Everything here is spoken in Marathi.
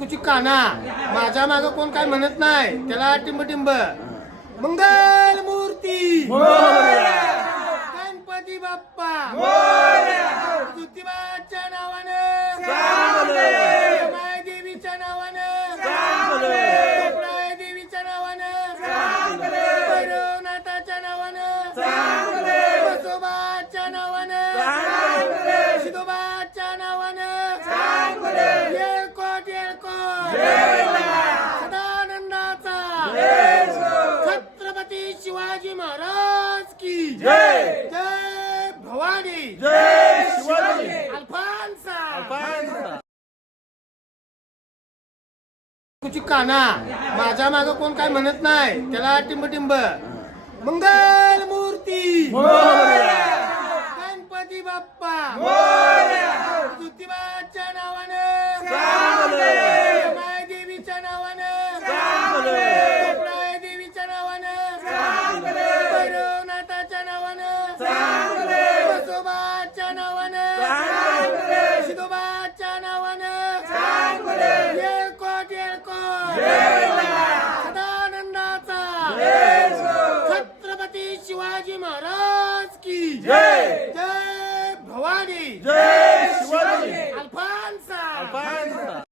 तुझी काना माझ्या माग कोण काय म्हणत नाही त्याला टिंब मंगल मूर्ती गणपती बाप्पा ज्योतिबाच्या नावानं माय देवीच्या नावानं कोपराय देवीच्या नावानं भैरवनाथाच्या नावानं बसोबाच्या नावानं शिदोबाच्या नावानं सदानंदाचा छत्रपती शिवाजी महाराज की जय जय भवानी जय शिवाजी अल्फान्सा तुझी काना माझ्या माग कोण काय म्हणत नाही त्याला टिंब मंगल मूर्ती गणपती बाप्पा ज्योतिबाच्या नावानं माय देवीच्या नावानं कोपराय देवीच्या नावानं भैरवनाथाच्या नावानं बसोबाच्या नावानं शिदोबाच्या नावानं सदानंदाचा छत्रपती शिवाजी महाराज की जय जय भवानी जय शिवाजी अल्फान्सा